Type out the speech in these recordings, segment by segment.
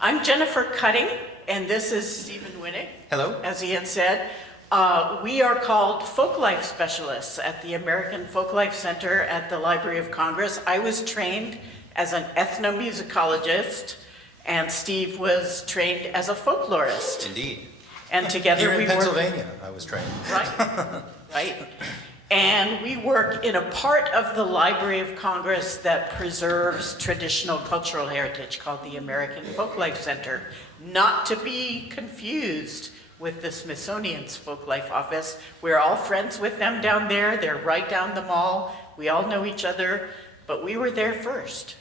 I'm Jennifer Cutting, and this is Stephen Winick. Hello. As he had said. We are called Folklife Specialists at the American Folklife Center at the Library of Congress. I was trained as an ethnomusicologist, and Steve was trained as a folklorist. Indeed. And together Here in we Pennsylvania, I was trained. Right, right. And we work in a part of the Library of Congress that preserves traditional cultural heritage called the American Folklife Center, not to be confused with the Smithsonian's Folklife Office. We're all friends with them down there. They're right down the mall. We all know each other, but we were there first.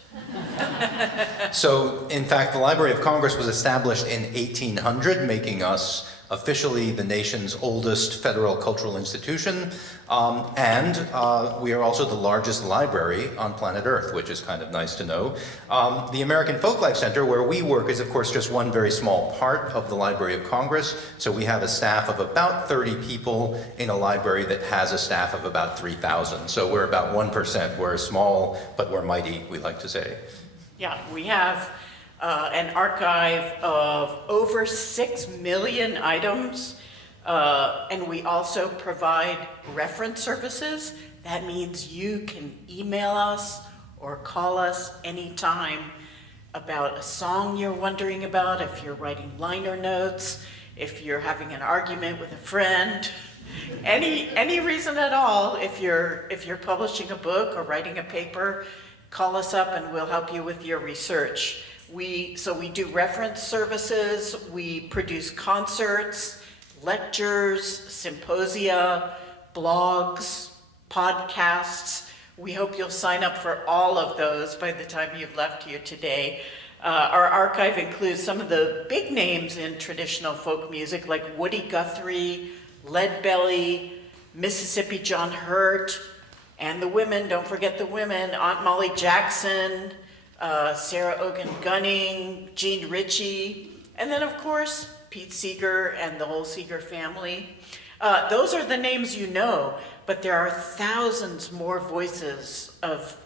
So, in fact, the Library of Congress was established in 1800, making us officially the nation's oldest federal cultural institution, and we are also the largest library on planet Earth, which is kind of nice to know. The American Folklife Center, where we work, is of course just one very small part of the Library of Congress, so we have a staff of about 30 people in a library that has a staff of about 3,000, so we're about 1%. We're small, but we're mighty, we like to say. Yeah, we have an archive of over 6 million items, and we also provide reference services. That means you can email us or call us anytime about a song you're wondering about, if you're writing liner notes, if you're having an argument with a friend, any reason at all. If you're publishing a book or writing a paper, call us up and we'll help you with your research. So we do reference services, we produce concerts, lectures, symposia, blogs, podcasts. We hope you'll sign up for all of those by the time you've left here today. Our archive includes some of the big names in traditional folk music like Woody Guthrie, Leadbelly, Mississippi John Hurt, and the women, don't forget the women, Aunt Molly Jackson, Sarah Ogan Gunning, Jean Ritchie, and then of course Pete Seeger and the whole Seeger family. Those are the names you know, but there are thousands more voices of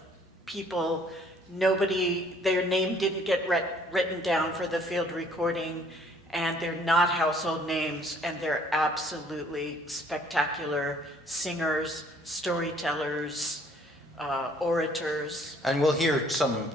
people their name didn't get written down for the field recording, and they're not household names, and they're absolutely spectacular singers, storytellers, orators. And we'll hear some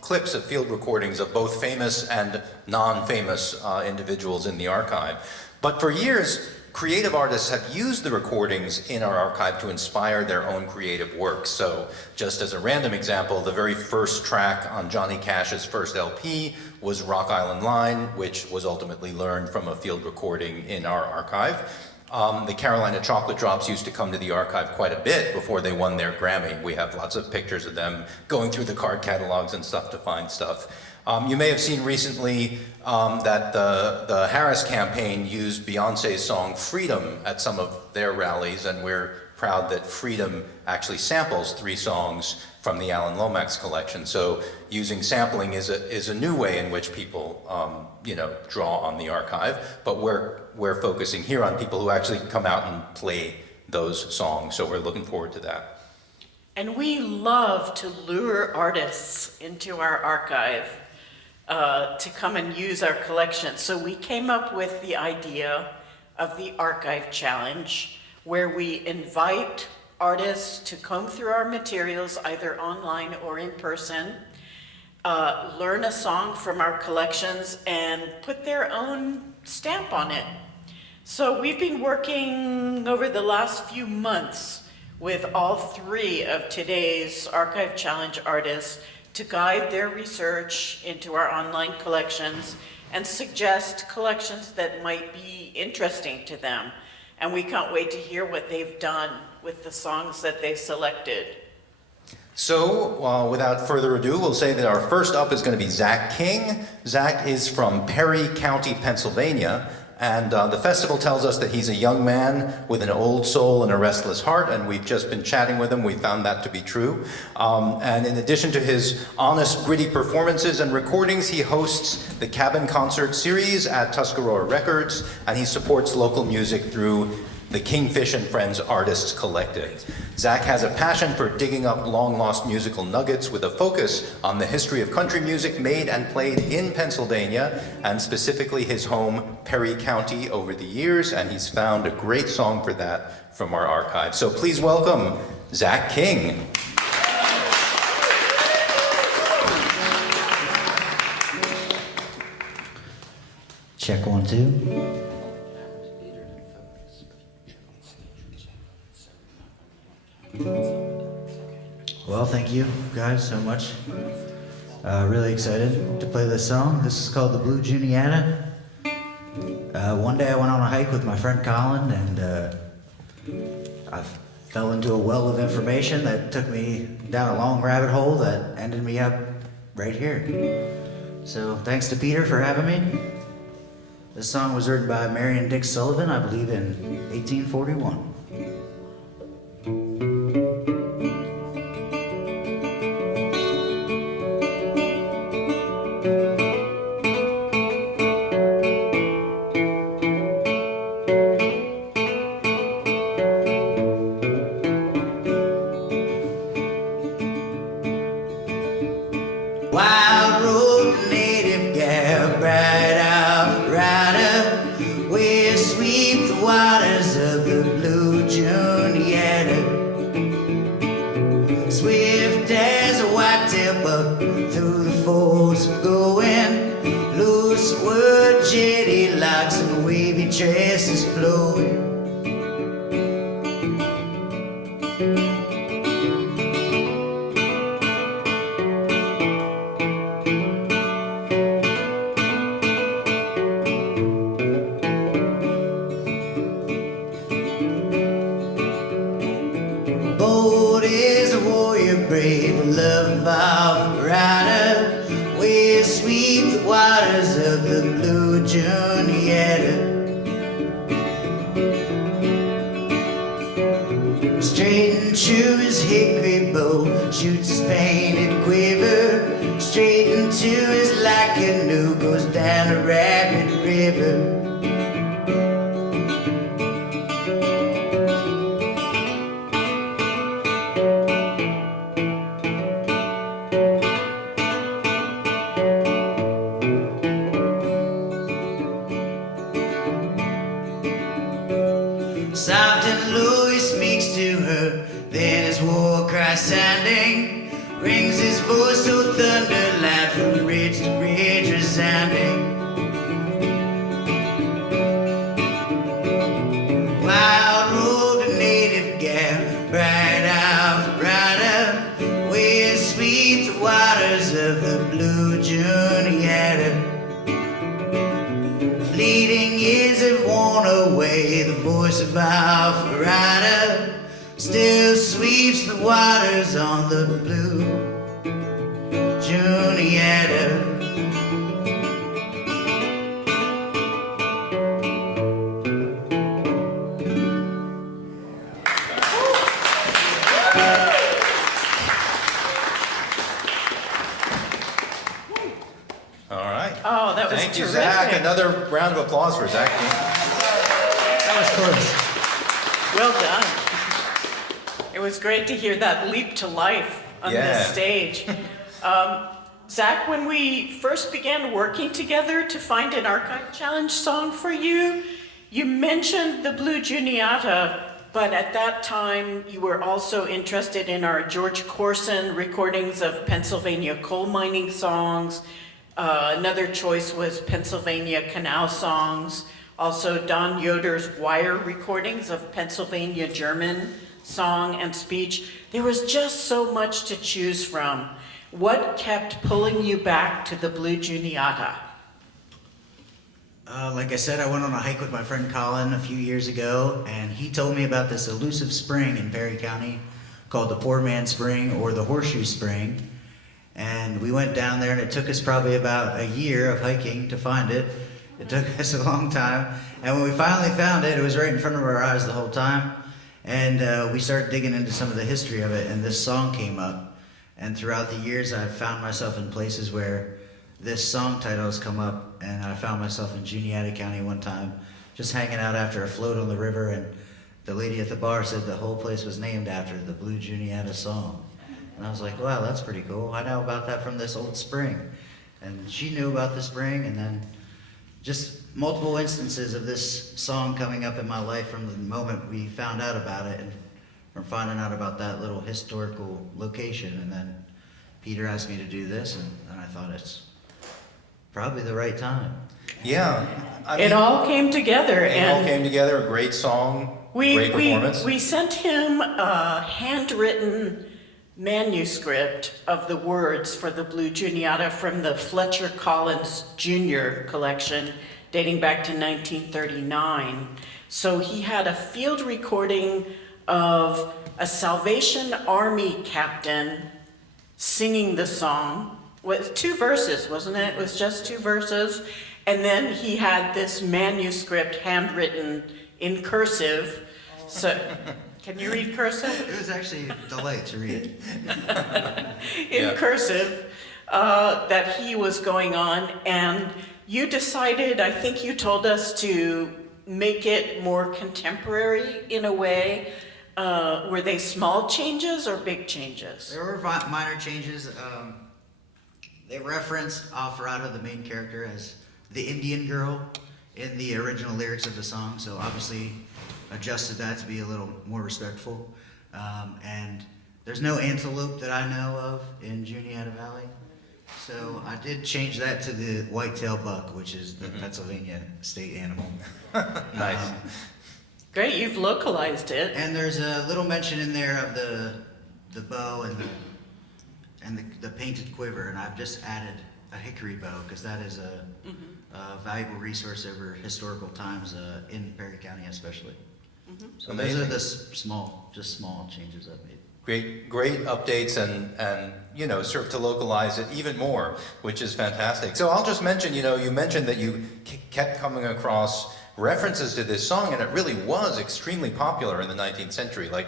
clips of field recordings of both famous and non-famous individuals in the archive. But for years, creative artists have used the recordings in our archive to inspire their own creative work. So just as a random example, the very first track on Johnny Cash's first LP was Rock Island Line, which was ultimately learned from a field recording in our archive. The Carolina Chocolate Drops used to come to the archive quite a bit before they won their Grammy. We have lots of pictures of them going through the card catalogs and stuff to find stuff. You may have seen recently that the Harris campaign used Beyonce's song Freedom at some of their rallies, and we're proud that Freedom actually samples 3 songs from the Alan Lomax collection. So using sampling is a new way in which people draw on the archive, but we're focusing here on people who actually come out and play those songs, so we're looking forward to that. And we love to lure artists into our archive to come and use our collection. So we came up with the idea of the Archive Challenge, where we invite artists to comb through our materials, either online or in person, learn a song from our collections, and put their own stamp on it. So we've been working over the last few months with all 3 of today's Archive Challenge artists to guide their research into our online collections and suggest collections that might be interesting to them. And we can't wait to hear what they've done with the songs that they've selected. So, without further ado, we'll say that our first up is going to be Zach King. Zach is from Perry County, Pennsylvania, and the festival tells us that he's a young man with an old soul and a restless heart, and we've just been chatting with him. We found that to be true. And in addition to his honest, gritty performances and recordings, he hosts the Cabin Concert Series at Tuscarora Records, and he supports local music through the Kingfish and Friends Artists Collective. Zach has a passion for digging up long-lost musical nuggets with a focus on the history of country music made and played in Pennsylvania, and specifically his home, Perry County, over the years, and he's found a great song for that from our archive. So please welcome Zach King. Check 1, 2. Well, thank you guys so much. Really excited to play this song. This is called the Blue Juniata. One day I went on a hike with my friend Colin, and I fell into a well of information that took me down a long rabbit hole that ended me up right here. So thanks to Peter for having me. This song was written by Mary and Dick Sullivan, I believe, in 1841. Wild road, native gal, bright off rider, we sweep the waters of the Blue Juniata. Swift as a whitetail buck through the force going, loose word jetty locks and wavy tresses flowing. Bold is a warrior brave, love of rider. We sweep the waters of the Blue Juniata. Straight and true his hickory bow, shoots his painted quiver. Straight into his light canoe, goes down a rapid river. Soft and low he speaks to her, then his war cry sounding, rings his voice so thunder loud from ridge to ridge resounding. Wild road, a native gal, bright off rider, we sweep the waters of the Blue Juniata. Fleeting years have worn away, the voice of our rider still sweeps the waters on the Blue Juniata. All right. Oh, that was Thank you, terrific. Zach. Another round of applause for Zach King. That was close. Well done. It was great to hear that leap to life on Yeah. this stage. Zach, when we first began working together to find an Archive Challenge song for you, you mentioned the Blue Juniata, but at that time you were also interested in our George Corson recordings of Pennsylvania coal mining songs. Another choice was Pennsylvania canal songs. Also Don Yoder's wire recordings of Pennsylvania German song and speech. There was just so much to choose from. What kept pulling you back to the Blue Juniata? Like I said, I went on a hike with my friend Colin a few years ago, and he told me about this elusive spring in Perry County called the Poor Man's Spring or the Horseshoe Spring. And we went down there, and it took us probably about a year of hiking to find it. It took us a long time. And when we finally found it, it was right in front of our eyes the whole time. And we started digging into some of the history of it, and this song came up. And throughout the years, I've found myself in places where this song title has come up, and I found myself in Juniata County one time, just hanging out after a float on the river, and the lady at the bar said the whole place was named after the Blue Juniata song. And I was like, wow, that's pretty cool. I know about that from this old spring. And she knew about the spring, and then just multiple instances of this song coming up in my life from the moment we found out about it and from finding out about that little historical location. And then Peter asked me to do this, and I thought it's probably the right time. Yeah. It all came together. It all came together, a great song, great performance. We sent him a handwritten manuscript of the words for the Blue Juniata from the Fletcher Collins Jr. collection dating back to 1939. So he had a field recording of a Salvation Army captain singing the song. With 2 verses, wasn't it? It was just 2 verses. And then he had this manuscript handwritten in cursive. So, can you read cursive? It was actually a delight to read. In cursive, that he was going on, and you decided, I think you told us, to make it more contemporary in a way. Were they small changes or big changes? There were minor changes. They reference Alvarado, the main character, as the Indian girl in the original lyrics of the song, so obviously adjusted that to be a little more respectful. And there's no antelope that I know of in Juniata Valley, so I did change that to the whitetail buck, which is the Pennsylvania state animal. Nice. Great, you've localized it. And there's a little mention in there of the bow and the painted quiver, and I've just added a hickory bow because that is a valuable resource over historical times in Perry County especially. So Amazing. those are the small changes I've made. Great updates and serve to localize it even more, which is fantastic. So I'll just mention, you mentioned that you kept coming across references to this song, and it really was extremely popular in the 19th century. Like,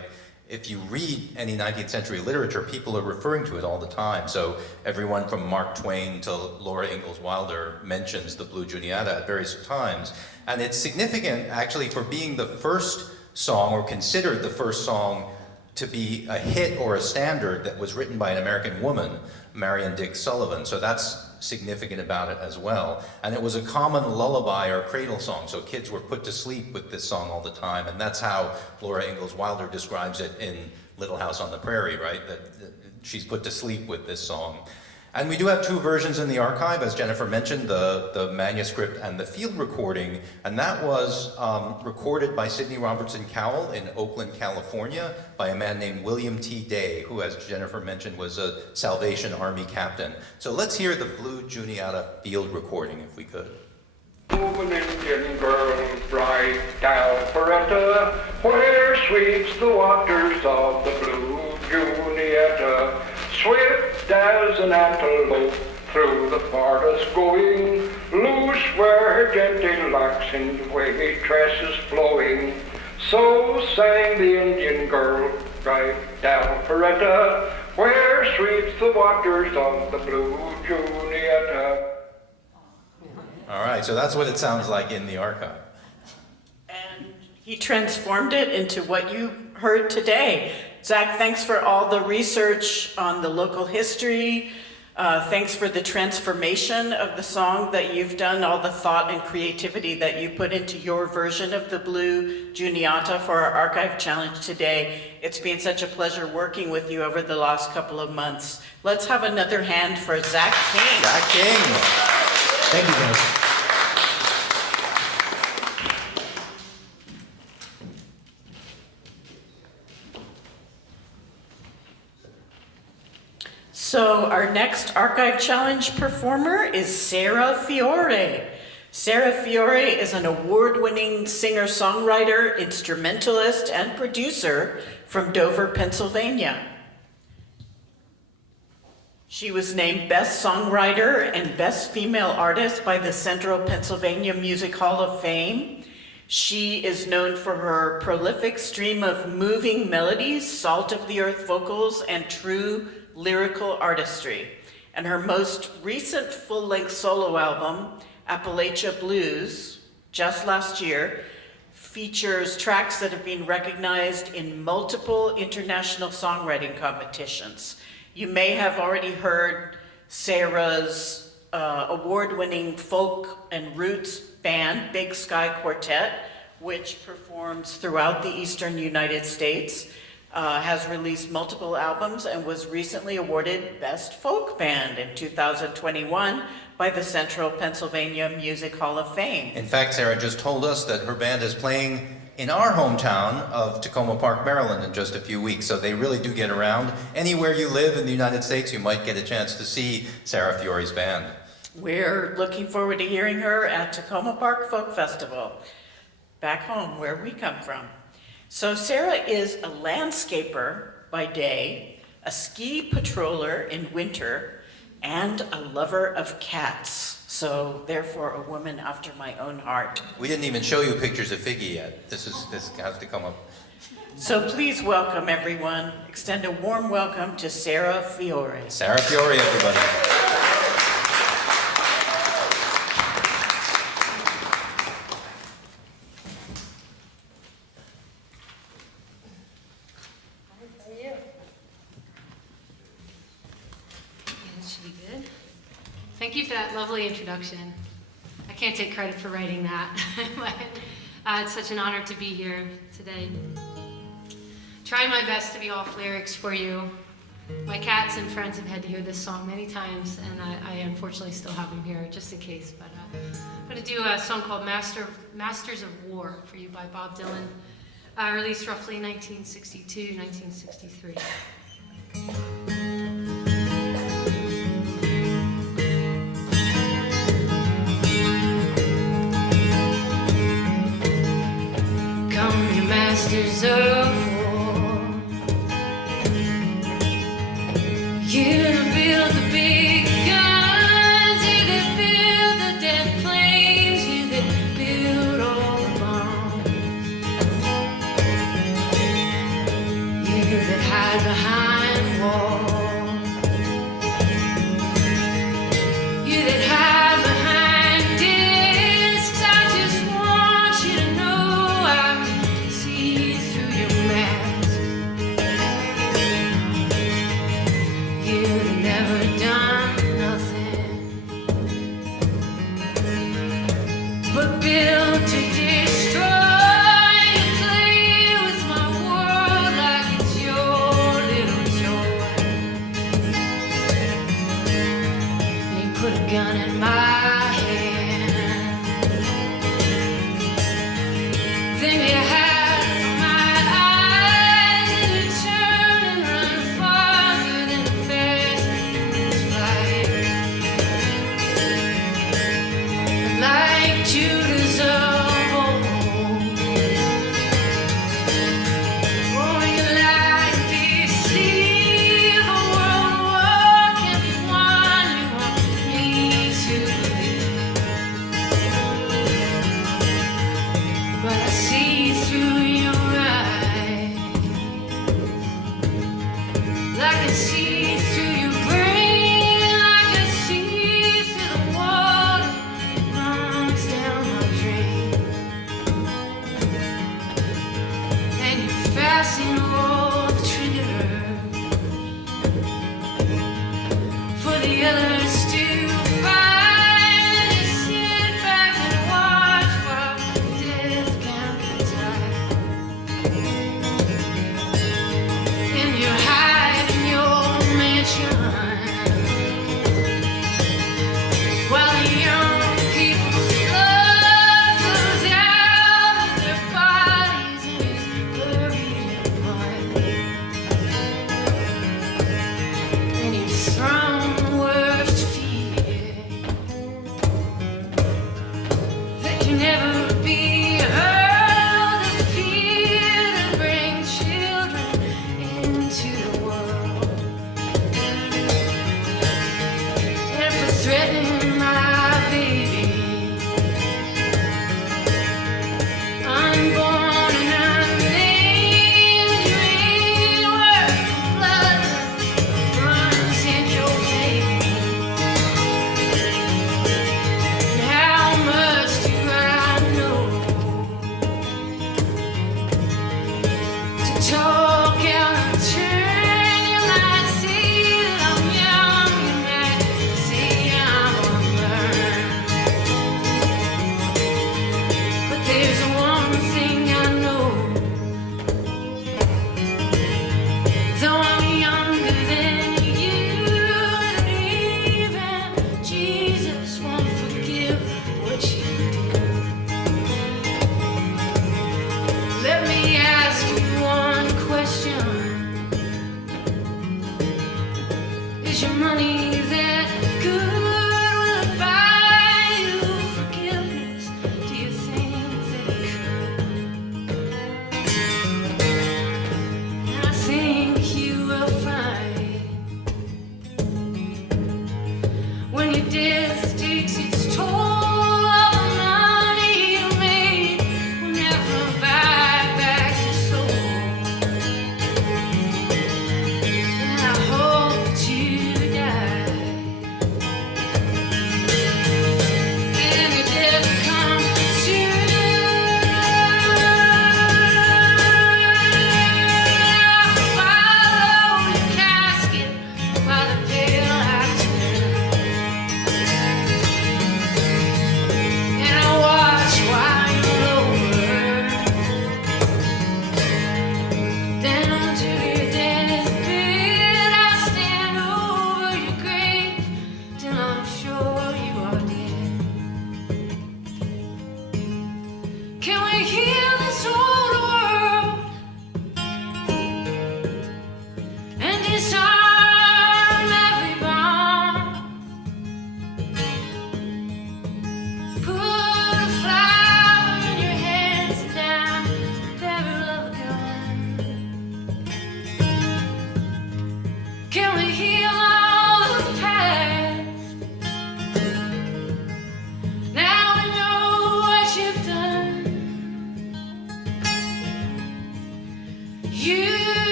if you read any 19th century literature, people are referring to it all the time. So everyone from Mark Twain to Laura Ingalls Wilder mentions the Blue Juniata at various times. And it's significant, actually, for being the first song, or considered the first song, to be a hit or a standard that was written by an American woman, Marion Diggs Sullivan. So that's significant about it as well. And it was a common lullaby or cradle song, so kids were put to sleep with this song all the time, and that's how Laura Ingalls Wilder describes it in Little House on the Prairie, right? That she's put to sleep with this song. And we do have 2 versions in the archive, as Jennifer mentioned, the manuscript and the field recording, and that was recorded by Sidney Robertson Cowell in Oakland, California, by a man named William T. Day, who, as Jennifer mentioned, was a Salvation Army captain. So let's hear the Blue Juniata field recording, if we could. Move an Indian girl right down Peretta, where sweeps the waters of the Blue Juniata. Swift as an antelope through the forest going, loose where her gentle locks and wavy tresses flowing. So sang the Indian girl right down Peretta, where sweeps the waters of the Blue Juniata. All right, so that's what it sounds like in the archive. And he transformed it into what you heard today. Zach, thanks for all the research on the local history. Thanks for the transformation of the song that you've done, all the thought and creativity that you put into your version of the Blue Juniata for our archive challenge today. It's been such a pleasure working with you over the last couple of months. Let's have another hand for Zach King. Zach King. Thank you, guys. So our next archive challenge performer is Sarah Fiore. Sarah Fiore is an award-winning singer-songwriter, instrumentalist, and producer from Dover, Pennsylvania. She was named Best Songwriter and Best Female Artist by the Central Pennsylvania Music Hall of Fame. She is known for her prolific stream of moving melodies, salt-of-the-earth vocals, and true lyrical artistry. And her most recent full-length solo album, Appalachia Blues, just last year, features tracks that have been recognized in multiple international songwriting competitions. You may have already heard Sarah's award-winning folk and roots band, Big Sky Quartet, which performs throughout the eastern United States, has released multiple albums and was recently awarded Best Folk Band in 2021 by the Central Pennsylvania Music Hall of Fame. In fact, Sarah just told us that her band is playing in our hometown of Tacoma Park, Maryland in just a few weeks, so they really do get around. Anywhere you live in the United States, you might get a chance to see Sarah Fiore's band. We're looking forward to hearing her at Tacoma Park Folk Festival, back home where we come from. So Sarah is a landscaper by day, a ski patroller in winter, and a lover of cats. So therefore a woman after my own heart. We didn't even show you pictures of Figgy yet. This has to come up. So please welcome everyone, extend a warm welcome to Sarah Fiore. Sarah Fiore, everybody. Thank you for that lovely introduction. I can't take credit for writing that, but it's such an honor to be here today. Trying my best to be off lyrics for you. My cats and friends have had to hear this song many times, and I unfortunately still have them here just in case. But I'm going to do a song called Masters of War for you by Bob Dylan, released roughly 1962, 1963. Masters of war, you that build the big guns, you that build the dead planes, you that build all the bombs, you that hide behind walls, you that hide behind discs. I just want you to know I see through your mask. You've never done nothing but build to destroy. You play with my world like it's your little toy. You put a gun in my hand, then you have my eyes, and you turn and run farther than the fastest flight. Like Judas of old, oh, you lie and deceive. A world war can be won. You want me to believe, but I see through your eyes, like I see through your brain, like I see through the water that runs down my drain. And you fasten all the triggers for the others to find, and you sit back and watch while death can be tied. And you hide in your mansion while the young people's blood flows out of their bodies and is buried in mud. And you've thrown the worst fear that can never be heard, the fear to bring children into the world, and for threatening my baby, unborn and unnamed. You ain't worth the blood that runs in your veins. And how much do I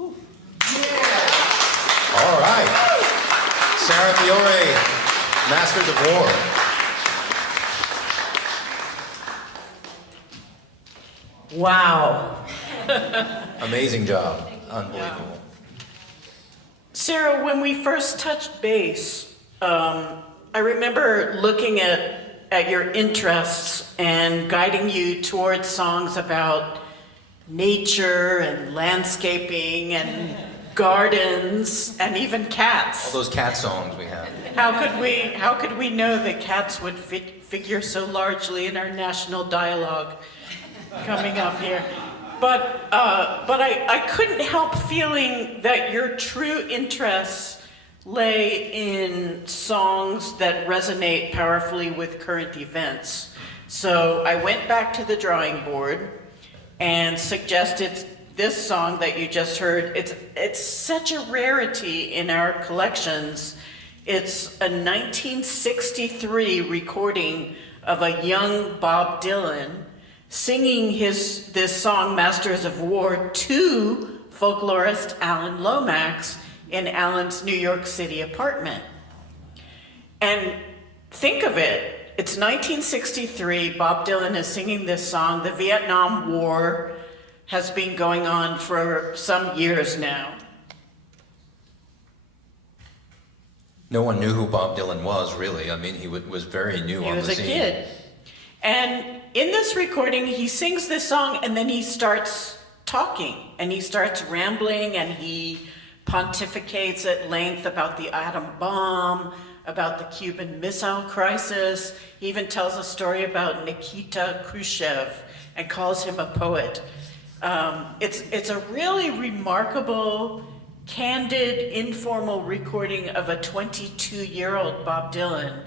All right. Sarah Fiore, Masters of War. Wow. Amazing job. Unbelievable. Sarah, when we first touched base, I remember looking at your interests and guiding you towards songs about nature and landscaping and gardens and even All cats. those cat songs we have. How could we know that cats would figure so largely in our national dialogue coming up here? But I couldn't help feeling that your true interests lay in songs that resonate powerfully with current events. So I went back to the drawing board and suggested this song that you just heard. It's such a rarity in our collections. It's a 1963 recording of a young Bob Dylan singing this song, Masters of War, to folklorist Alan Lomax in Alan's New York City apartment. And think of it, it's 1963, Bob Dylan is singing this song. The Vietnam War has been going on for some years now. No one knew who Bob Dylan was, really. I mean, he was very new on the scene. He was a kid. And in this recording, he sings this song and then he starts talking and he starts rambling and he pontificates at length about the atom bomb, about the Cuban Missile Crisis. He even tells a story about Nikita Khrushchev and calls him a poet. It's a really remarkable, candid, informal recording of a 22-year-old Bob Dylan,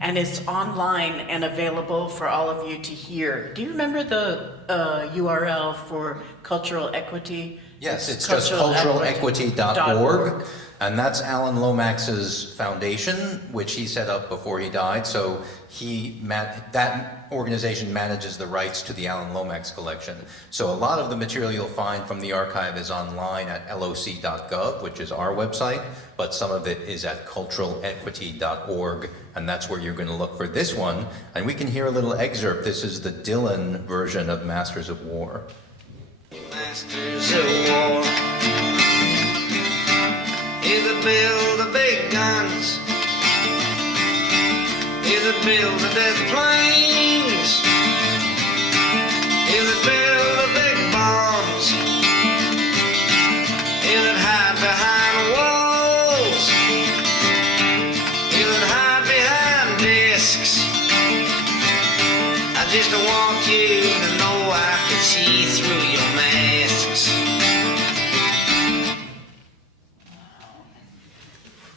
and it's online and available for all of you to hear. Do you remember the URL for cultural equity? Yes, it's just culturalequity.org, and that's Alan Lomax's foundation, which he set up before he died. So that organization manages the rights to the Alan Lomax collection. So a lot of the material you'll find from the archive is online at loc.gov, which is our website, but some of it is at culturalequity.org, and that's where you're going to look for this one. And we can hear a little excerpt. This is the Dylan version of Masters of War. Masters of war, he that build the big guns, he that build the death planes, he that build the big bombs, he that hide behind walls, he that hide behind discs. I just want you to know I can see through your masks.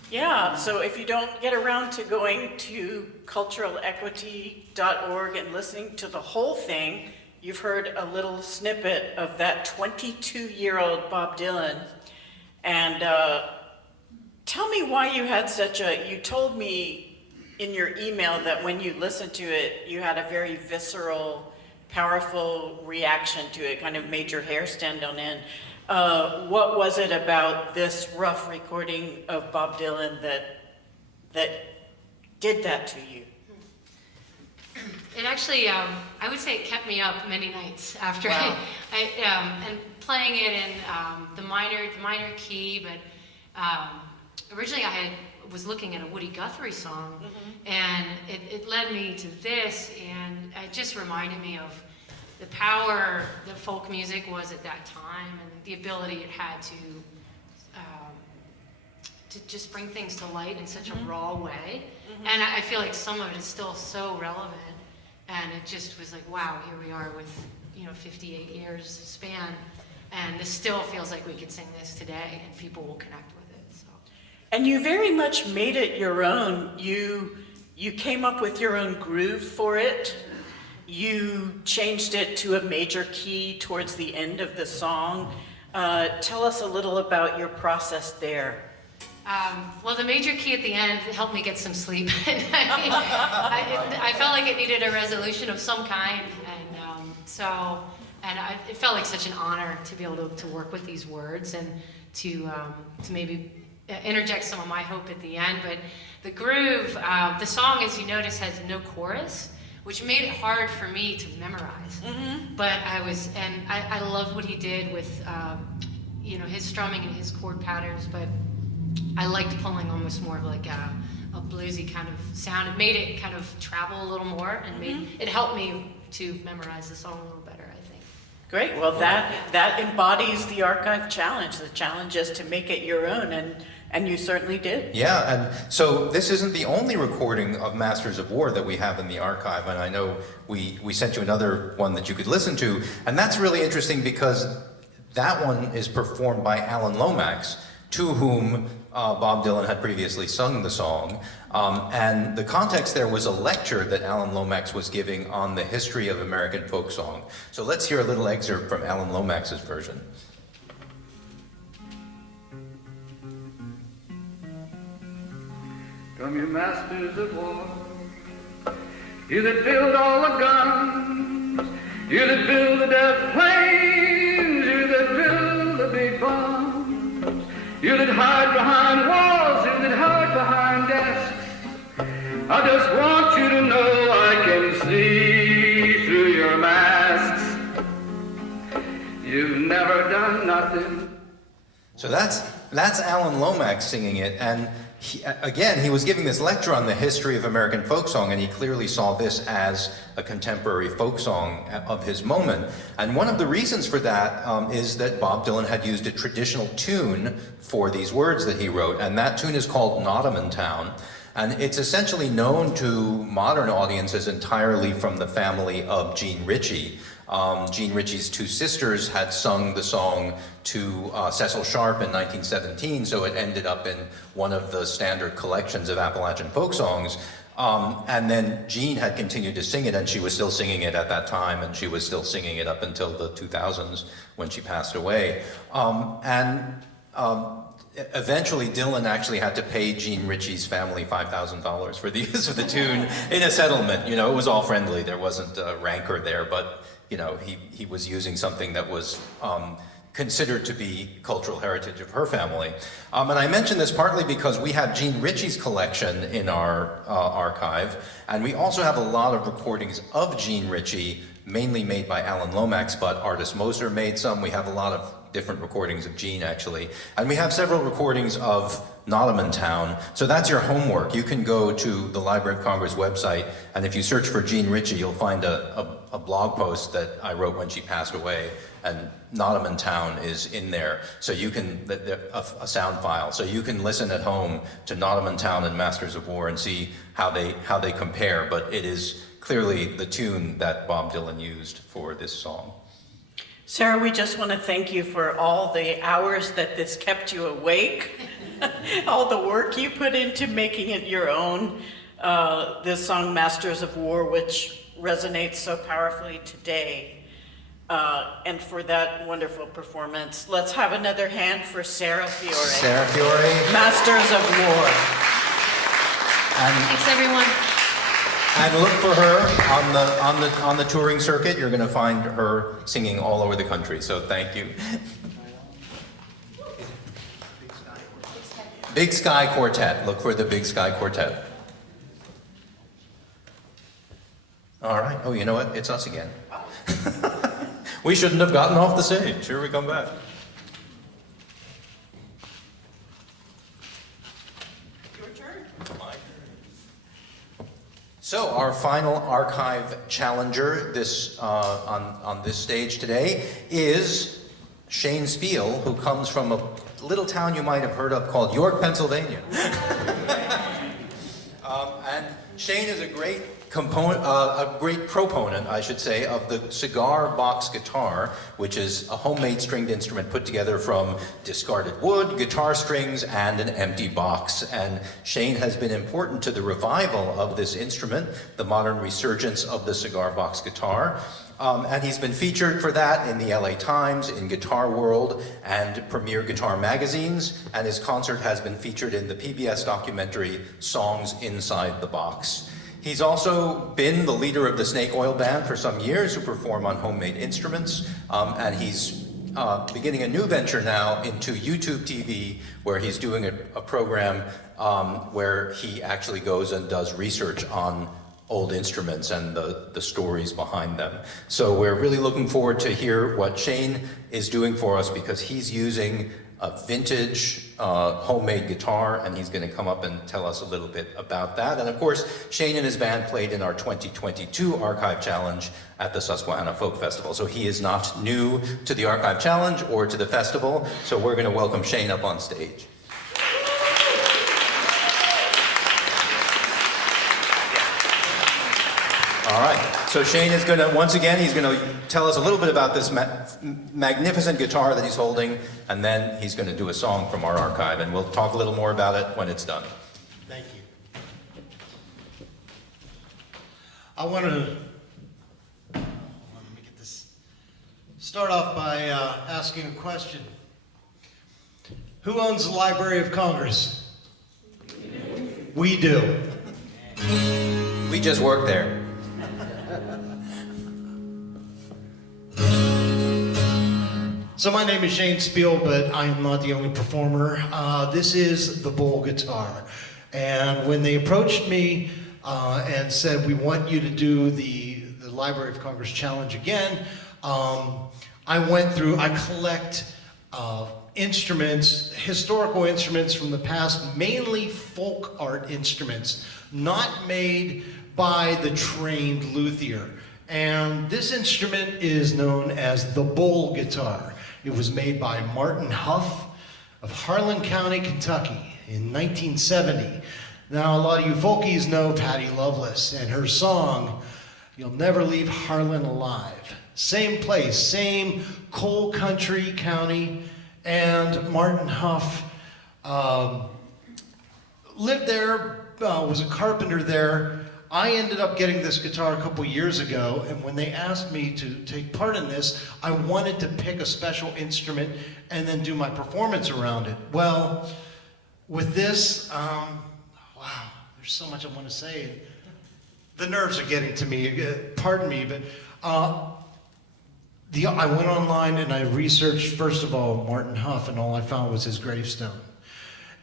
Yeah, so if you don't get around to going to culturalequity.org and listening to the whole thing, you've heard a little snippet of that 22-year-old Bob Dylan. And tell me why you had you told me in your email that when you listened to it, you had a very visceral, powerful reaction to it, kind of made your hair stand on end. What was it about this rough recording of Bob Dylan that did that to you? It actually, I would say it kept me up many nights after. Wow. And playing it in the minor key, but originally I was looking at a Woody Guthrie song, and it led me to this, and it just reminded me of the power that folk music was at that time, and the ability it had to just bring things to light in such a raw way. And I feel like some of it is still so relevant, and it just was like, wow, here we are with 58 years span, and this still feels like we could sing this today, and people will connect with it. So. And you very much made it your own. You came up with your own groove for it. You changed it to a major key towards the end of the song. Tell us a little about your process there. Well, the major key at the end helped me get some sleep. I felt like it needed a resolution of some kind, and it felt like such an honor to be able to work with these words and to maybe interject some of my hope at the end. But the groove, the song, as you notice, has no chorus, which made it hard for me to memorize. But I love what he did with, his strumming and his chord patterns, but I liked pulling almost more of like a bluesy kind of sound. It made it kind of travel a little more, and it helped me to memorize the song a little better, I think. Great. Well, that embodies the archive challenge. The challenge is to make it your own, and you certainly did. Yeah, and so this isn't the only recording of Masters of War that we have in the archive, and I know we sent you another one that you could listen to, and that's really interesting because that one is performed by Alan Lomax, to whom Bob Dylan had previously sung the song. And the context there was a lecture that Alan Lomax was giving on the history of American folk song. So let's hear a little excerpt from Alan Lomax's version. Come, you masters of war, you that build all the guns, you that build the death planes, you that build the big bombs, you that hide behind walls, you that hide behind desks. I just want you to know I can see through your masks. You've never done nothing. So that's Alan Lomax singing it, and he was giving this lecture on the history of American folk song, and he clearly saw this as a contemporary folk song of his moment. And one of the reasons for that is that Bob Dylan had used a traditional tune for these words that he wrote, and that tune is called Nottingham Town. And it's essentially known to modern audiences entirely from the family of Jean Ritchie. Jean Ritchie's two sisters had sung the song to Cecil Sharp in 1917, so it ended up in one of the standard collections of Appalachian folk songs. And then Jean had continued to sing it, and she was still singing it at that time, and she was still singing it up until the 2000s when she passed away. Eventually, Dylan actually had to pay Jean Ritchie's family $5,000 for the use of the tune in a settlement. It was all friendly. There wasn't rancor there, but he was using something that was considered to be cultural heritage of her family. And I mention this partly because we have Jean Ritchie's collection in our archive, and we also have a lot of recordings of Jean Ritchie, mainly made by Alan Lomax, but Artis Moser made some. We have a lot of different recordings of Jean, actually. And we have several recordings of Nottingham Town. So that's your homework. You can go to the Library of Congress website, and if you search for Jean Ritchie, you'll find a blog post that I wrote when she passed away, and Nottingham Town is in there. So you can, a sound file, so you can listen at home to Nottingham Town and Masters of War and see how they compare, but it is clearly the tune that Bob Dylan used for this song. Sarah, we just want to thank you for all the hours that this kept you awake, all the work you put into making it your own, this song, Masters of War, which resonates so powerfully today, and for that wonderful performance. Let's have another hand for Sarah Fiore. Sarah Fiore. Masters of War. Thanks, everyone. And look for her on the touring circuit. You're going to find her singing all over the country. So thank you. Big Sky Quartet. Look for the Big Sky Quartet. All right. Oh, you know what? It's us again. We shouldn't have gotten off the stage. Here we come back. Your turn. So our final archive challenger on this stage today is Shane Speal, who comes from a little town you might have heard of called York, Pennsylvania. And Shane is a great proponent, I should say, of the cigar box guitar, which is a homemade stringed instrument put together from discarded wood, guitar strings, and an empty box. And Shane has been important to the revival of this instrument, the modern resurgence of the cigar box guitar. And he's been featured for that in the LA Times, in Guitar World, and Premier Guitar magazines, and his concert has been featured in the PBS documentary Songs Inside the Box. He's also been the leader of the Snake Oil Band for some years, who perform on homemade instruments, and he's beginning a new venture now into YouTube TV, where he's doing a program where he actually goes and does research on old instruments and the stories behind them. So we're really looking forward to hear what Shane is doing for us, because he's using a vintage homemade guitar, and he's going to come up and tell us a little bit about that. And of course, Shane and his band played in our 2022 Archive Challenge at the Susquehanna Folk Festival. So he is not new to the Archive Challenge or to the festival. So we're going to welcome Shane up on stage. All right, so Shane is going to, once again, he's going to tell us a little bit about this magnificent guitar that he's holding, and then he's going to do a song from our archive, and we'll talk a little more about it when it's done. Thank you. I want to, let me get this, start off by asking a question. Who owns the Library of Congress? We do. We just work there. So my name is Shane Speal, but I am not the only performer. This is the bowl guitar. And when they approached me and said, we want you to do the Library of Congress Challenge again, I went through, I collect instruments, historical instruments from the past, mainly folk art instruments, not made by the trained luthier. And this instrument is known as the bowl guitar. It was made by Martin Huff of Harlan County, Kentucky in 1970. Now, a lot of you folkies know Patty Loveless and her song, You'll Never Leave Harlan Alive. Same place, same coal country county, and Martin Huff lived there, was a carpenter there. I ended up getting this guitar a couple years ago, and when they asked me to take part in this, I wanted to pick a special instrument and then do my performance around it. Well, with this, wow, there's so much I want to say. The nerves are getting to me, pardon me, but I went online and I researched, first of all, Martin Huff, and all I found was his gravestone.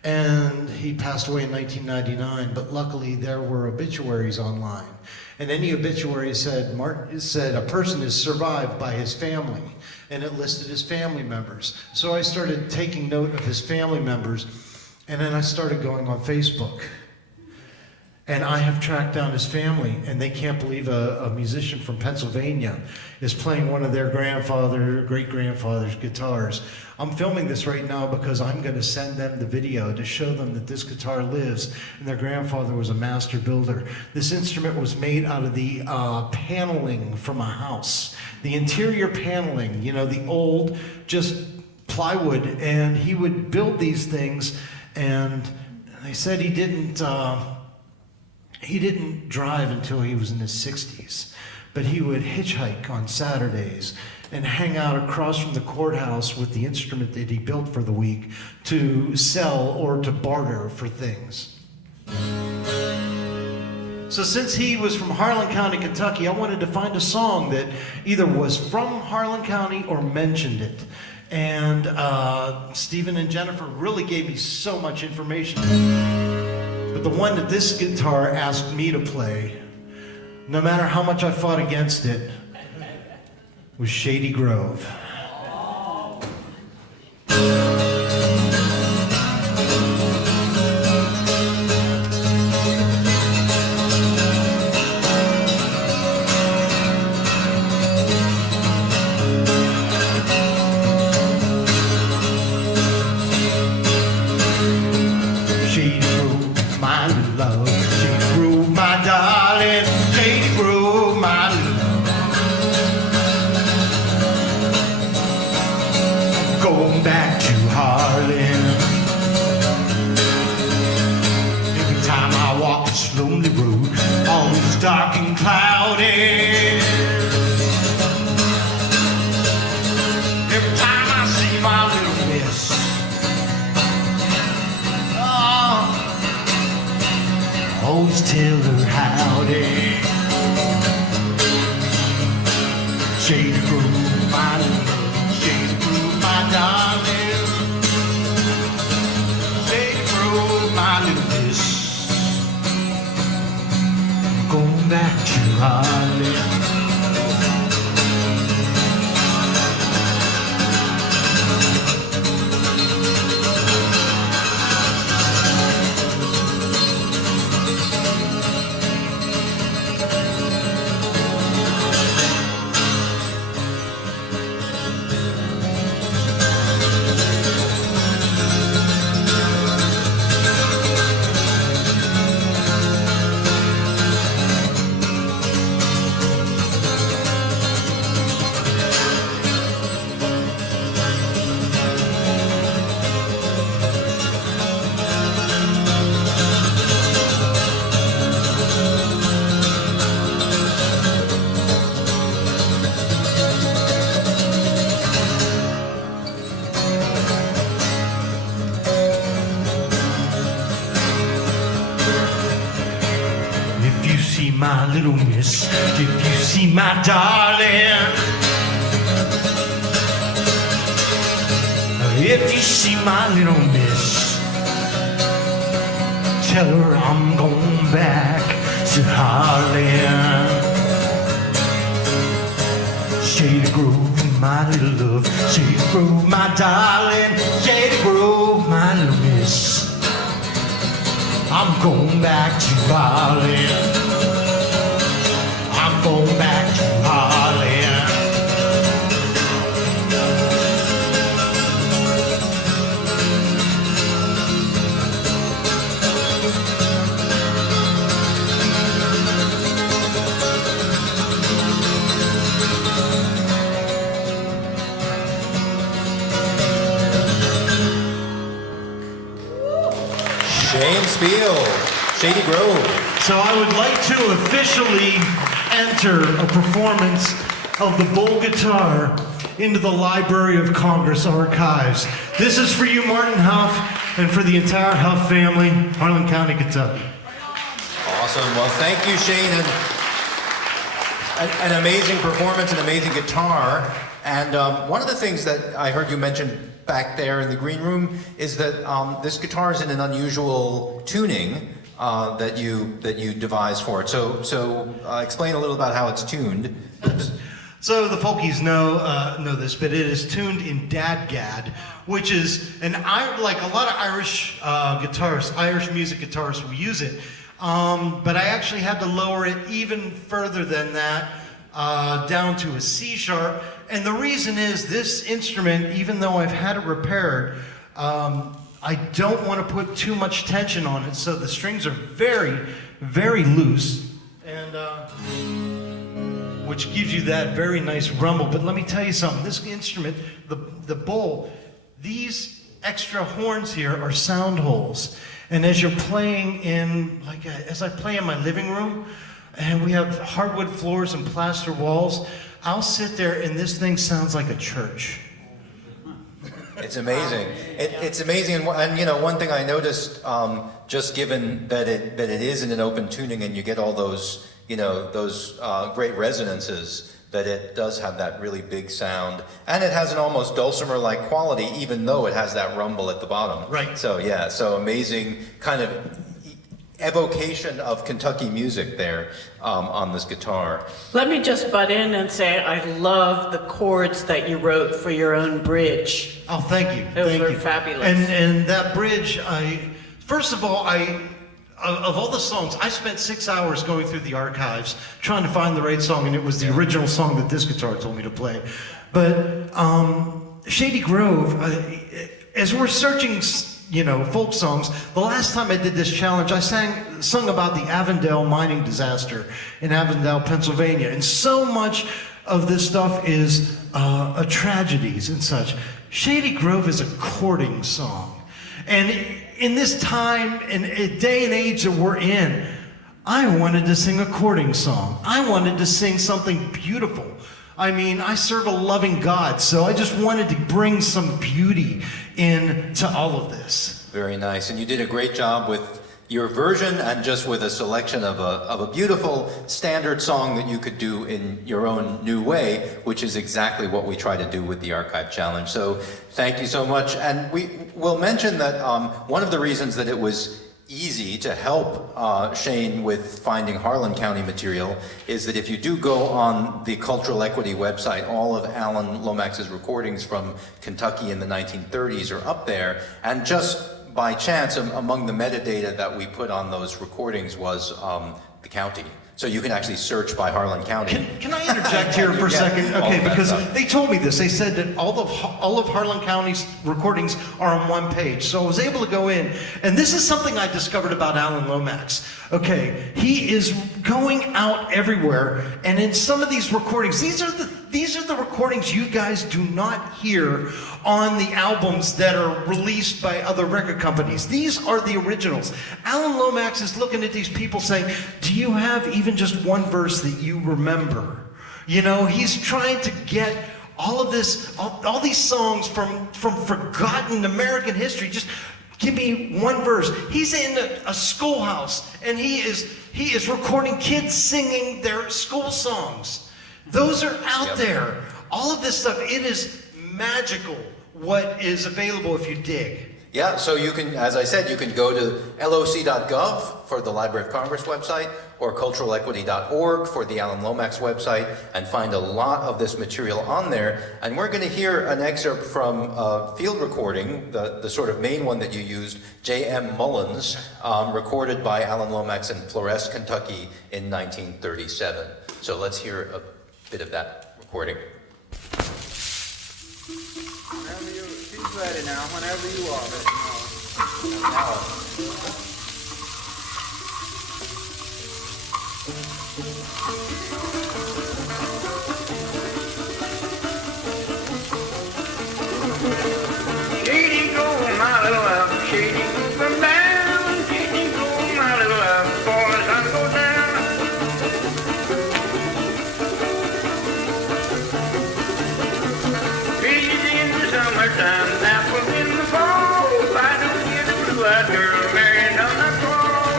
And he passed away in 1999, but luckily there were obituaries online. And any obituary said a person is survived by his family, and it listed his family members. So I started taking note of his family members, and then I started going on Facebook. And I have tracked down his family, and they can't believe a musician from Pennsylvania is playing one of their great-grandfather's guitars. I'm filming this right now because I'm going to send them the video to show them that this guitar lives, and their grandfather was a master builder. This instrument was made out of the paneling from a house. The interior paneling, you know, the old, just plywood, and he would build these things, and they said he didn't drive until he was in his 60s, but he would hitchhike on Saturdays and hang out across from the courthouse with the instrument that he built for the week to sell or to barter for things. So since he was from Harlan County, Kentucky, I wanted to find a song that either was from Harlan County or mentioned it. And Stephen and Jennifer really gave me so much information. But the one that this guitar asked me to play, no matter how much I fought against it, was Shady Grove. Shady Grove, my love. Shady Grove, my darling. Shady Grove, my love. Going back to Harlan. Every time I walk this lonely road, always dark and cloudy. Every time I see my little miss, oh, I always tell her howdy. Shady Grove, my love, Shady Grove, my darling. Shady Grove, my little miss. Going back to Harlem. My little miss, if you see my darling, if you see my little miss, tell her I'm going back to Harlem. Shady Grove, my little love, Shady Grove, my darling, Shady Grove, my little miss, I'm going back to Harlem. Going back to Harlem. Shane Speal, Shady Grove. So I would like to officially enter a performance of the bowl guitar into the Library of Congress archives. This is for you, Martin Huff, and for the entire Huff family, Harlan County, Kentucky. Awesome. Well, thank you, Shane. And an amazing performance, an amazing guitar. And one of the things that I heard you mention back there in the green room is that this guitar is in an unusual tuning that you devised for it. So explain a little about how it's tuned. So the folkies know this, but it is tuned in dadgad, which is like a lot of Irish guitarists, Irish music guitarists will use it. But I actually had to lower it even further than that, down to a C sharp. And the reason is this instrument, even though I've had it repaired, I don't want to put too much tension on it, so the strings are very, very loose, and which gives you that very nice rumble. But let me tell you something, this instrument, the bowl, these extra horns here are sound holes. And as you're playing as I play in my living room, and we have hardwood floors and plaster walls, I'll sit there and this thing sounds like a church. It's amazing. It's amazing, and you know, one thing I noticed, just given that it is in an open tuning, and you get all those, you know, those great resonances, that it does have that really big sound, and it has an almost dulcimer-like quality, even though it has that rumble at the bottom. Right. So yeah, so amazing kind of evocation of Kentucky music there on this guitar. Let me just butt in and say I love the chords that you wrote for your own bridge. Oh, thank you. Those Thank were you. fabulous. And that bridge, first of all, of all the songs, I spent 6 hours going through the archives trying to find the right song, and it was the original song that this guitar told me to play. But Shady Grove, as we're searching, you know, folk songs, the last time I did this challenge, I sung about the Avondale mining disaster in Avondale, Pennsylvania, and so much of this stuff is tragedies and such. Shady Grove is a courting song, and in this time and day and age that we're in, I wanted to sing a courting song. I wanted to sing something beautiful. I mean, I serve a loving God, so I just wanted to bring some beauty into all of this. Very nice, and you did a great job with your version and just with a selection of a beautiful standard song that you could do in your own new way, which is exactly what we try to do with the Archive Challenge. So thank you so much. And we will mention that one of the reasons that it was easy to help Shane with finding Harlan County material is that if you do go on the Cultural Equity website, all of Alan Lomax's recordings from Kentucky in the 1930s are up there, and just by chance, among the metadata that we put on those recordings was the county. So you can actually search by Harlan County. Can I interject here for a second? Okay, because they told me this. They said that all of Harlan County's recordings are on one page. So I was able to go in, and this is something I discovered about Alan Lomax. Okay, he is going out everywhere, and in some of these recordings, these are the recordings you guys do not hear on the albums that are released by other record companies. These are the originals. Alan Lomax is looking at these people saying, do you have even just one verse that you remember? You know, he's trying to get all of this, all these songs from forgotten American history. Just give me one verse. He's in a schoolhouse, and he is recording kids singing their school songs. Those are out there. All of this stuff, it is magical what is available if you dig. Yeah, so you can, as I said, you can go to loc.gov for the Library of Congress website or culturalequity.org for the Alan Lomax website and find a lot of this material on there. And we're going to hear an excerpt from a field recording, the sort of main one that you used, J.M. Mullins, recorded by Alan Lomax in Floresc, Kentucky in 1937. So let's hear a bit of that recording. She's ready now, whenever you are. Shady Grove, my little love, Shady Grove down, Shady Grove, my little love, boys, I go down. Trees in the summertime, apples in the fall. I don't get a blue-eyed girl married on the crawl.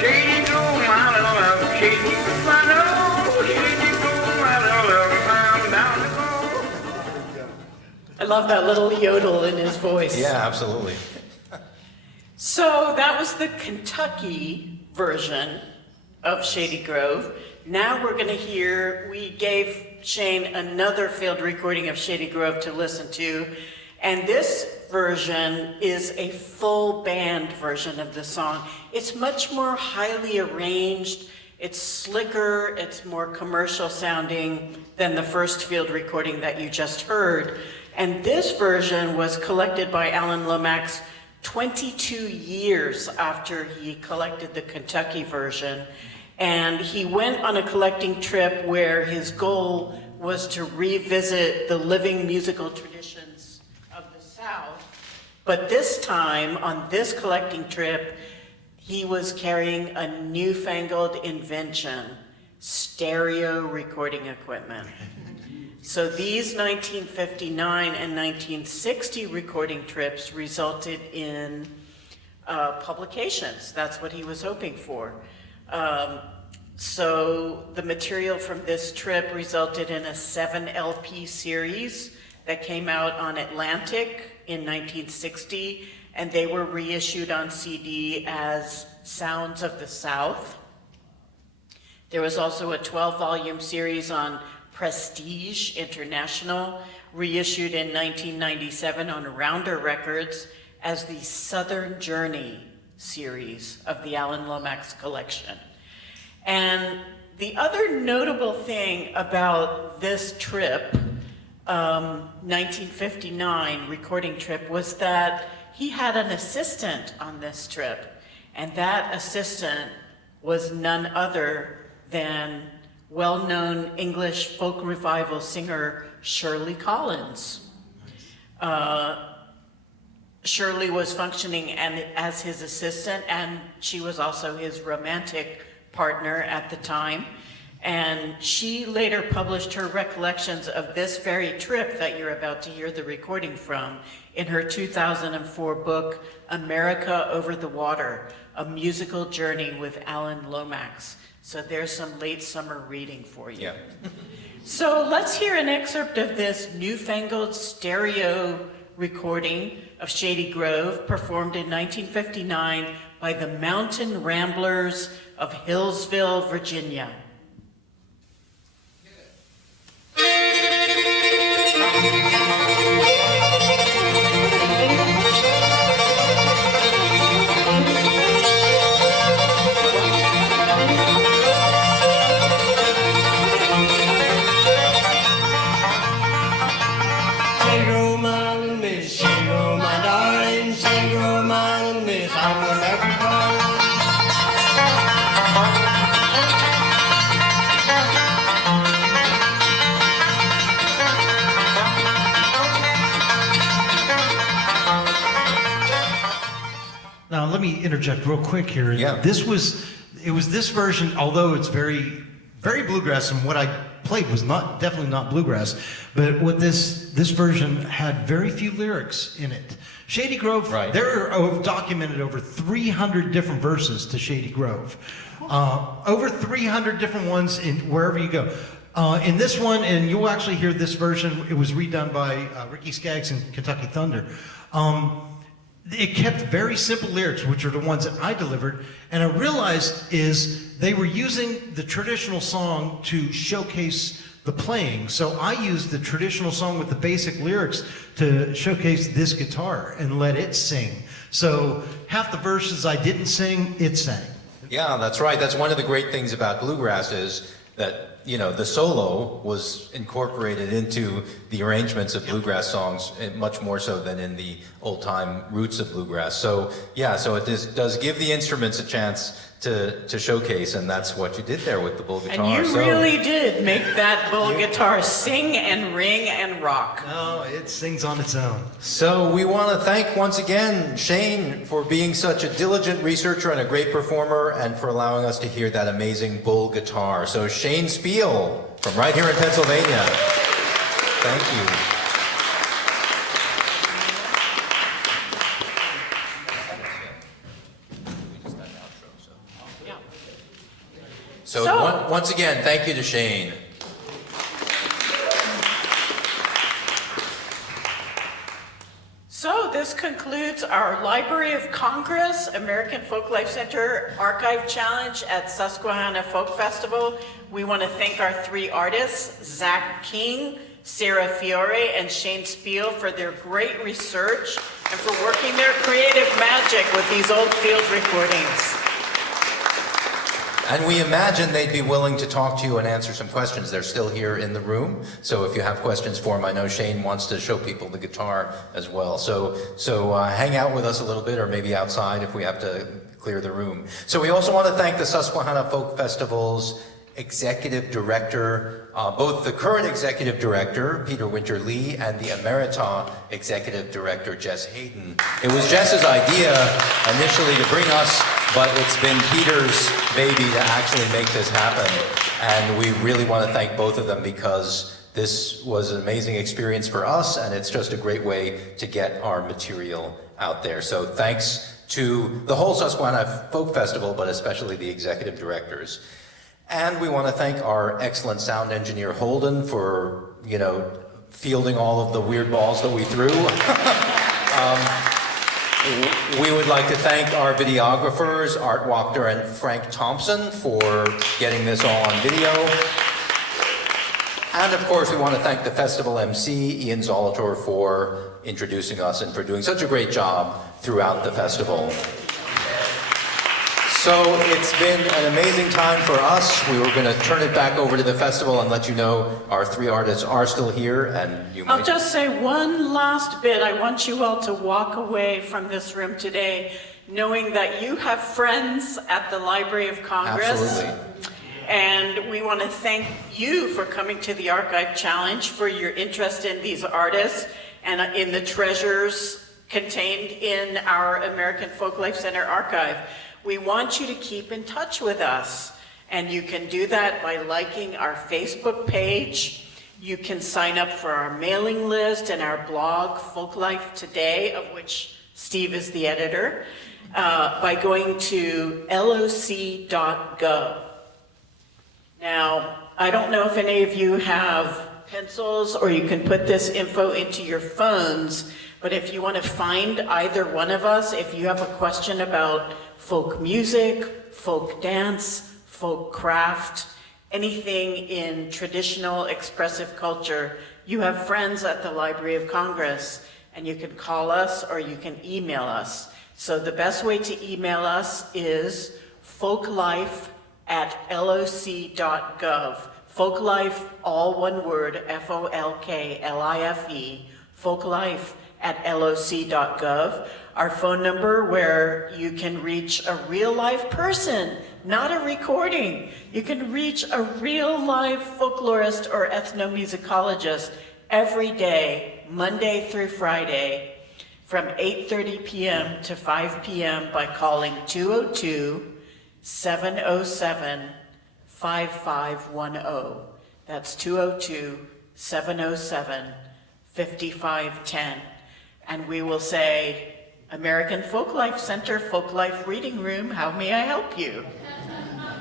Shady Grove, my little love, Shady Grove, I know. Shady Grove, my little love, I'm bound to go. I love that little yodel in his voice. Yeah, absolutely. So that was the Kentucky version of Shady Grove. Now we're going to hear, we gave Shane another field recording of Shady Grove to listen to, and this version is a full band version of the song. It's much more highly arranged, it's slicker, it's more commercial sounding than the first field recording that you just heard. And this version was collected by Alan Lomax 22 years after he collected the Kentucky version. And he went on a collecting trip where his goal was to revisit the living musical traditions of the South. But this time, on this collecting trip, he was carrying a newfangled invention, stereo recording equipment. So these 1959 and 1960 recording trips resulted in publications. That's what he was hoping for. So the material from this trip resulted in a 7 LP series that came out on Atlantic in 1960, and they were reissued on CD as Sounds of the South. There was also a 12-volume series on Prestige International, reissued in 1997 on Rounder Records as the Southern Journey series of the Alan Lomax collection. And the other notable thing about this trip, 1959 recording trip, was that he had an assistant on this trip, and that assistant was none other than well-known English folk revival singer Shirley Collins. Shirley was functioning as his assistant, and she was also his romantic partner at the time. And she later published her recollections of this very trip that you're about to hear the recording from in her 2004 book, America Over the Water, A Musical Journey with Alan Lomax. So there's some late summer reading for you. Yeah. So let's hear an excerpt of this newfangled stereo recording of Shady Grove, performed in 1959 by the Mountain Ramblers of Hillsville, Virginia. Now, let me interject real quick here. Yeah. It was this version, although it's very, very bluegrass, and what I played was definitely not bluegrass, but what this version had very few lyrics in it. Shady Grove, Right. There are documented over 300 different verses to Shady Grove. Over 300 different ones in wherever you go. In this one, and you'll actually hear this version, it was redone by Ricky Skaggs and Kentucky Thunder. It kept very simple lyrics, which are the ones that I delivered, and I realized is they were using the traditional song to showcase the playing. So I used the traditional song with the basic lyrics to showcase this guitar and let it sing. So half the verses I didn't sing, it sang. Yeah, that's right. That's one of the great things about bluegrass is that, you know, the solo was incorporated into the arrangements of bluegrass songs much more so than in the old-time roots of bluegrass. So, yeah, so it does give the instruments a chance to showcase, and that's what you did there with the bull guitar. And you really did make that bull guitar sing and ring and rock. Oh, it sings on its own. So we want to thank once again Shane for being such a diligent researcher and a great performer, and for allowing us to hear that amazing bull guitar. So Shane Speal from right here in Pennsylvania. Thank you. So once again, thank you to Shane. So this concludes our Library of Congress, American Folklife Center Archive Challenge at Susquehanna Folk Festival. We want to thank our three artists, Zach King, Sarah Fiore, and Shane Speal, for their great research and for working their creative magic with these old field recordings. And we imagine they'd be willing to talk to you and answer some questions. They're still here in the room, so if you have questions for them, I know Shane wants to show people the guitar as well. So hang out with us a little bit, or maybe outside if we have to clear the room. So we also want to thank the Susquehanna Folk Festival's executive director, both the current executive director, Peter Winter Lee, and the emerita executive director, Jess Hayden. It was Jess's idea initially to bring us, but it's been Peter's baby to actually make this happen. And we really want to thank both of them, because this was an amazing experience for us, and it's just a great way to get our material out there. So thanks to the whole Susquehanna Folk Festival, but especially the executive directors. And we want to thank our excellent sound engineer, Holden, for, you know, fielding all of the weird balls that we threw. We would like to thank our videographers, Art Wachter and Frank Thompson, for getting this all on video. And of course, we want to thank the festival MC, Ian Zolator, for introducing us and for doing such a great job throughout the festival. So it's been an amazing time for us. We were going to turn it back over to the festival and let you know our three artists are still here, and you might... I'll just say one last bit. I want you all to walk away from this room today knowing that you have friends at the Library of Congress. Absolutely. And we want to thank you for coming to the Archive Challenge, for your interest in these artists and in the treasures contained in our American Folklife Center archive. We want you to keep in touch with us. And you can do that by liking our Facebook page. You can sign up for our mailing list and our blog, Folklife Today, of which Steve is the editor, by going to loc.gov. Now, I don't know if any of you have pencils or you can put this info into your phones, but if you want to find either one of us, if you have a question about folk music, folk dance, folk craft, anything in traditional expressive culture, you have friends at the Library of Congress, and you can call us or you can email us. So the best way to email us is folklife@loc.gov. Folklife, all one word, Folklife, folklife@loc.gov. Our phone number where you can reach a real live person, not a recording. You can reach a real live folklorist or ethnomusicologist every day, Monday through Friday, from 8:30 p.m. to 5 p.m. by calling 202-707-5510. That's 202-707-5510. And we will say, American Folklife Center, Folklife Reading Room, how may I help you?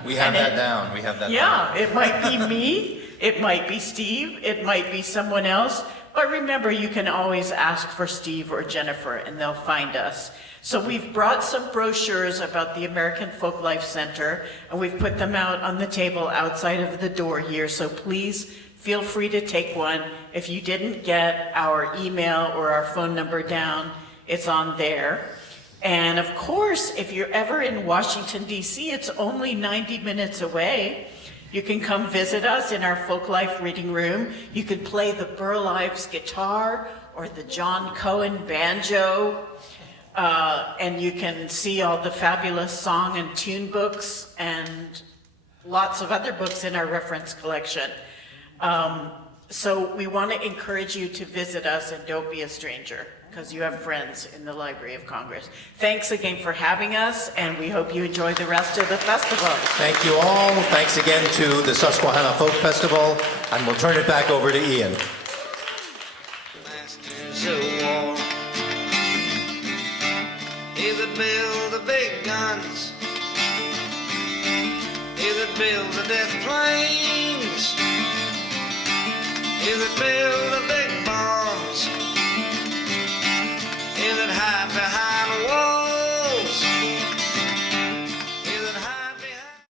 We have that down. We have that down. Yeah, it might be me, it might be Steve, it might be someone else, but remember, you can always ask for Steve or Jennifer and they'll find us. So we've brought some brochures about the American Folklife Center and we've put them out on the table outside of the door here, so please feel free to take one. If you didn't get our email or our phone number down, it's on there. And of course, if you're ever in Washington, D.C., it's only 90 minutes away. You can come visit us in our Folklife Reading Room. You can play the Burl Ives guitar or the John Cohen banjo. And you can see all the fabulous song and tune books and lots of other books in our reference collection. So we want to encourage you to visit us and don't be a stranger, because you have friends in the Library of Congress. Thanks again for having us, and we hope you enjoy the rest of the festival. Thank you all. Thanks again to the Susquehanna Folk Festival, and we'll turn it back over to Ian. Masters of war, they that build the big guns, they that build the death planes, they that build the big bombs, they that hide behind a wall.